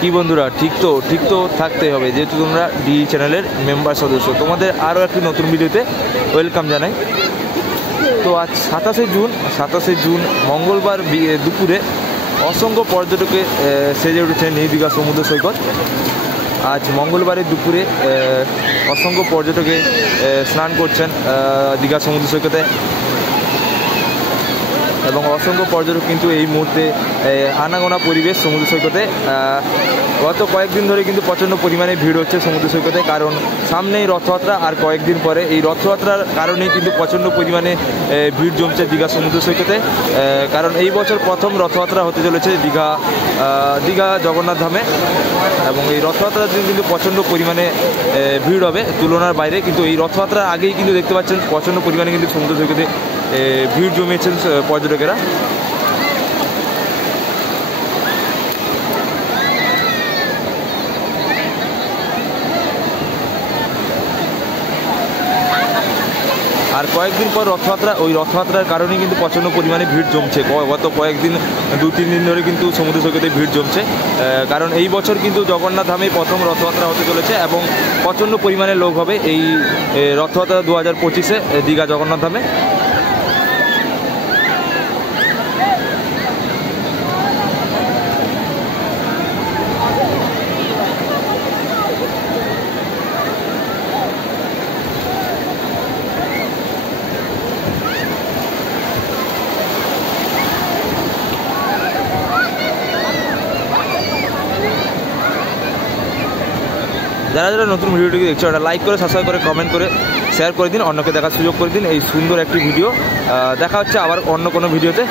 কি বন্ধুরা, ঠিক তো থাকতেই হবে, যেহেতু তোমরা ডি চ্যানেলের মেম্বার সদস্য। তোমাদের আরও একটি নতুন ভিডিওতে ওয়েলকাম জানাই। তো আজ 27শে জুন মঙ্গলবার দুপুরে অসংখ্য পর্যটকে সেজে উঠেছে নিউ দীঘা সমুদ্র সৈকত। আজ মঙ্গলবারের দুপুরে অসংখ্য পর্যটকে স্নান করছেন দীঘা সমুদ্র সৈকতে, এবং অসংখ্য পর্যটক কিন্তু এই মুহূর্তে আনাগোনা পরিবেশ সমুদ্র সৈকতে। গত কয়েকদিন ধরে কিন্তু প্রচণ্ড পরিমাণে ভিড় হচ্ছে সমুদ্র সৈকতে, কারণ সামনেই রথযাত্রা, আর কয়েকদিন পরে এই রথযাত্রার কারণেই কিন্তু প্রচণ্ড পরিমাণে ভিড় জমছে দীঘা সমুদ্র সৈকতে। কারণ এই বছর প্রথম রথযাত্রা হতে চলেছে দীঘা জগন্নাথ ধামে, এবং এই রথযাত্রার দিন কিন্তু প্রচণ্ড পরিমাণে ভিড় হবে তুলনার বাইরে। কিন্তু এই রথযাত্রার আগেই কিন্তু দেখতে পাচ্ছেন প্রচণ্ড পরিমাণে কিন্তু সমুদ্র সৈকতে ভিড় জমিয়েছেন পর্যটকেরা। আর কয়েকদিন পর রথযাত্রা, ওই রথযাত্রার কারণেই কিন্তু প্রচণ্ড পরিমাণে ভিড় জমছে। গত কয়েকদিন 2-3 দিন ধরে কিন্তু সমুদ্র সৈকতে ভিড় জমছে, কারণ এই বছর কিন্তু জগন্নাথ ধামে প্রথম রথযাত্রা হতে চলেছে, এবং প্রচণ্ড পরিমাণে লোক হবে এই রথযাত্রা 2025-এ দীঘা জগন্নাথ ধামে। যারা নতুন ভিডিওটিকে দেখছো, ওটা লাইক করে, সাবস্ক্রাইব করে, কমেন্ট করে, শেয়ার করে দিন, অন্যকে দেখার সুযোগ করে দিন এই সুন্দর একটি ভিডিও। দেখা হচ্ছে আবার অন্য কোনো ভিডিওতে।